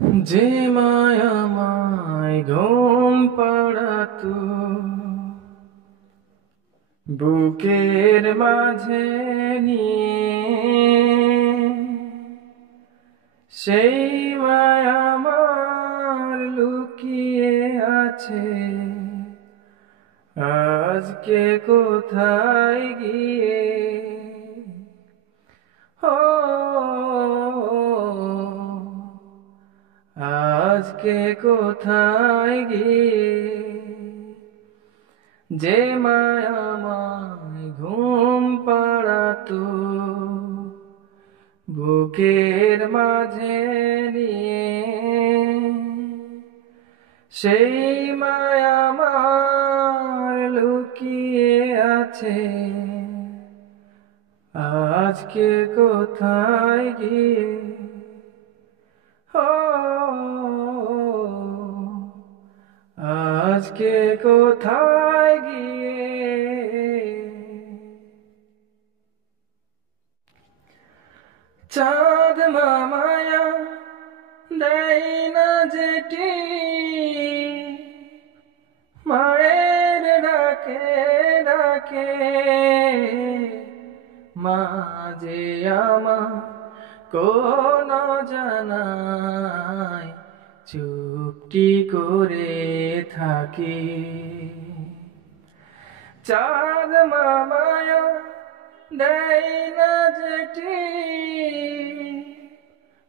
যে মায়ামায় ঘুম পাড়াতো বুকের মাঝে নিয়ে, সেই মায়ামার লুকিয়ে আছে আজকে কোথায় গিয়ে। আজকে কোথায় গিয়ে যে মায়ামায় ঘুম পাড়াতো বুকের মাঝে নিয়ে, সেই মায়ামার লুকিয়ে আছে আজকে কোথায় গিয়ে। আজকে কোথায় গিয়ে। চাঁদ মামায়া দেয় না যেটি মায়ের ডাকে ডাকে, মা যে আমার কোন জানায় চুপটি করে থাকি। চাঁদ মামায়া দেয় না যেটি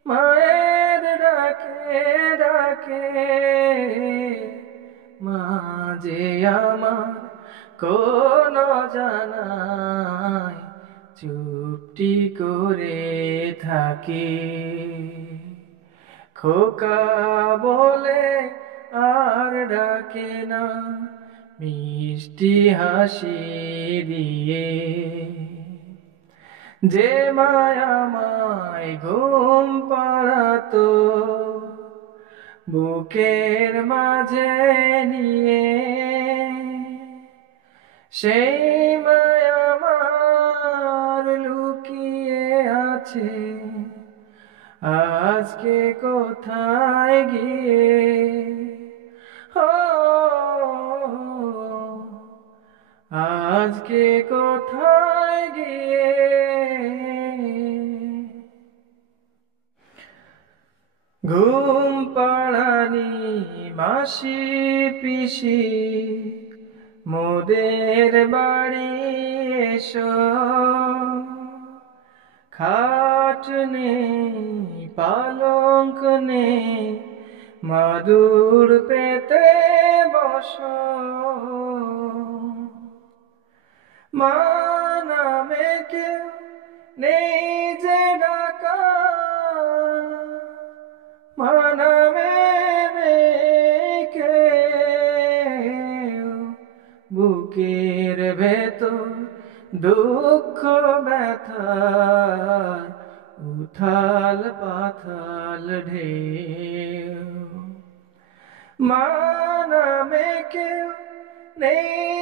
মায়ের ডাকে ডাকে, মা যে আমার কোন জানায় চুপটি করে থাকি। খোকা বলে আর ডাকে না মিষ্টি হাসি দিয়ে, যে মায়ামায় ঘুম পাড়াতো বুকের মাঝে নিয়ে, সেই মায়ামার লুকিয়ে আছে আজকে কোথায় গিয়ে। আজকে কোথায় গিয়ে। ঘুম পাড়ানি মাসি পিসি মোদের বাড়ি এসো, খাট নেই পালঙ্ক নেই মাদুর পেতে বসো, মা নামে কেউ নেই যে ডাকা, মা নামে নেই কেউ, বুকের ভেতর দুঃখ ব্যথার উথাল পাথাল ঢেউ, মা নামে কেউ নেই